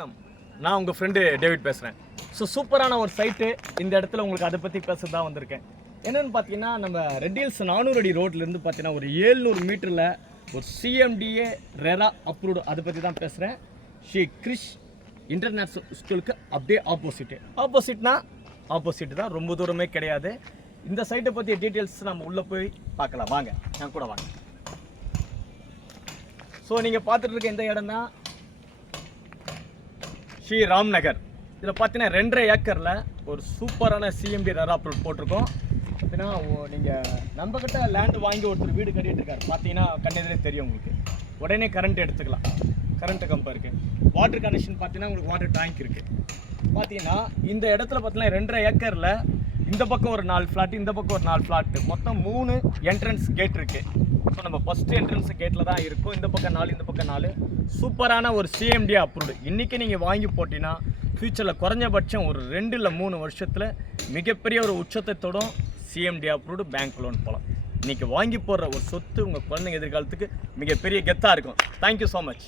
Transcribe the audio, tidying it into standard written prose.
வணக்கம், நான் உங்கள் ஃப்ரெண்டு டேவிட் பேசுகிறேன். ஸோ சூப்பரான ஒரு சைட்டு இந்த இடத்துல உங்களுக்கு அதை பற்றி பேச தான் வந்திருக்கேன். என்னென்னு பார்த்தீங்கன்னா, நம்ம ரெட் ஹில்ஸ் 400 அடி ரோட்லேருந்து பார்த்தீங்கன்னா ஒரு 700 மீட்டரில் ஒரு சிஎம்டிஏ ரெரா அப்ரூவ்டு அதை பற்றி தான் பேசுகிறேன். ஸ்ரீ கிரிஷ் இன்டர்நேஷ்னல் ஸ்கூலுக்கு அப்படியே ஆப்போசிட்னா ஆப்போசிட் தான், ரொம்ப தூரமே கிடையாது. இந்த சைட்டை பற்றிய டீட்டெயில்ஸ் நம்ம உள்ளே போய் பார்க்கலாம். வாங்க, நான் கூட வாங்க. ஸோ நீங்கள் பார்த்துட்டு இருக்க இந்த இடம் தான் ஸ்ரீ ராம் நகர். இதில் பார்த்தீங்கன்னா 2.5 ஏக்கரில் ஒரு சூப்பரான சிஎம்டி ரெரா அப்ரூவ் போட்டிருக்கோம். பார்த்தீங்கன்னா நீங்கள் நம்மக்கிட்ட லேண்டு வாங்கி ஒருத்தர் வீடு கட்டிகிட்டு இருக்காரு. பார்த்தீங்கன்னா கண்ணெதிரே தெரியும் உங்களுக்கு. உடனே கரண்ட் எடுத்துக்கலாம். கரண்ட்டு கம்பம் இருக்குது. வாட்டர் கனெக்ஷன் பார்த்தீங்கன்னா உங்களுக்கு வாட்டர் டேங்க் இருக்குது. பார்த்தீங்கன்னா இந்த இடத்துல பார்த்தீங்கன்னா 2.5 ஏக்கரில் இந்த பக்கம் ஒரு 4 ஃப்ளாட்டு, இந்த பக்கம் ஒரு 4 ஃப்ளாட்டு, மொத்தம் 3 என்ட்ரன்ஸ் கேட் இருக்குது. ஸோ நம்ம ஃபஸ்ட்டு என்ட்ரன்ஸ் கேட்டில் தான் இருக்கும். இந்த பக்கம் 4, இந்த பக்கம் 4. சூப்பரான ஒரு சிஎம்டி அப்ரூவ்டு. இன்றைக்கி நீங்கள் வாங்கி போட்டிங்கன்னா ஃப்யூச்சரில் குறைஞ்சபட்சம் ஒரு 2 இல்லை 3 வருஷத்தில் மிகப்பெரிய ஒரு உச்சத்தை தொடும். சிஎம்டி அப்ரூவ்டு பேங்க் லோன் போகலாம். இன்றைக்கி வாங்கி போடுற ஒரு சொத்து உங்கள் குழந்தைங்க எதிர்காலத்துக்கு மிகப்பெரிய கெத்தாக இருக்கும். Thank you so much.